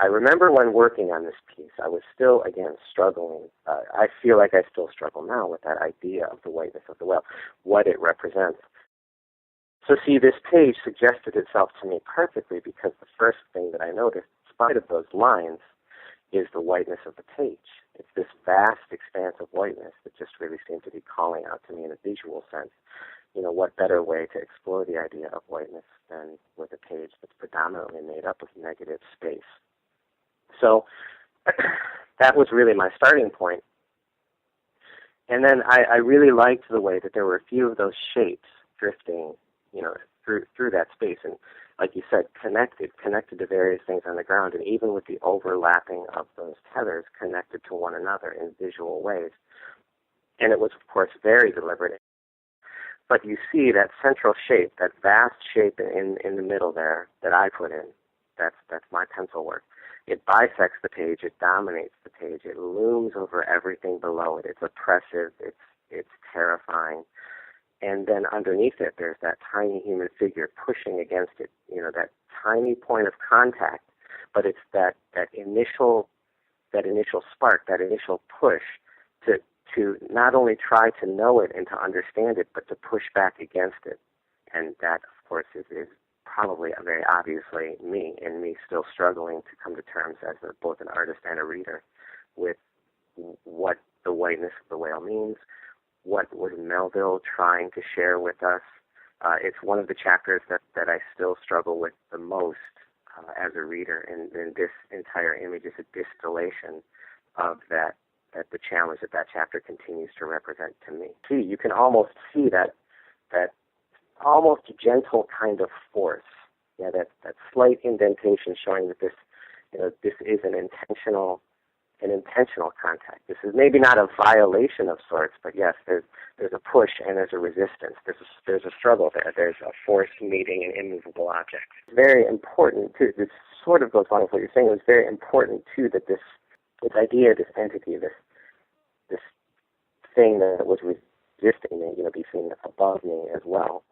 I remember when working on this piece, I was still, again, struggling. I feel like I still struggle now with that idea of the whiteness of the whale, what it represents. So see, this page suggested itself to me perfectly because the first thing that I noticed, in spite of those lines, is the whiteness of the page. It's this vast expanse of whiteness that just really seemed to be calling out to me in a visual sense. You know, what better way to explore the idea of whiteness than with a page that's predominantly made up of negative space. So that was really my starting point. And then I really liked the way that there were a few of those shapes drifting, you know, through that space. And like you said, connected to various things on the ground, and even with the overlapping of those tethers, connected to one another in visual ways. And it was, of course, very deliberate. But you see that central shape, that vast shape in the middle there that I put in, that's my pencil work. It bisects the page, it dominates the page, it looms over everything below it. It's oppressive, it's terrifying. And then underneath it, there's that tiny human figure pushing against it, you know, that tiny point of contact. But it's that initial spark, that initial push to not only try to know it and to understand it, but to push back against it. And that, of course, is probably very obviously me, and me still struggling to come to terms as both an artist and a reader with what the whiteness of the whale means. What was Melville trying to share with us? It's one of the chapters that I still struggle with the most as a reader, and this entire image is a distillation of that the challenge that chapter continues to represent to me. See, you can almost see that almost gentle kind of force, yeah, that slight indentation showing that this is an intentional contact. This is maybe not a violation of sorts, but yes, there's a push and there's a resistance. There's a struggle there. There's a force meeting an immovable object. It's very important too. This sort of goes along with what you're saying. It was very important too that this idea, this entity, this thing that was resisting me, you know, be seen above me as well.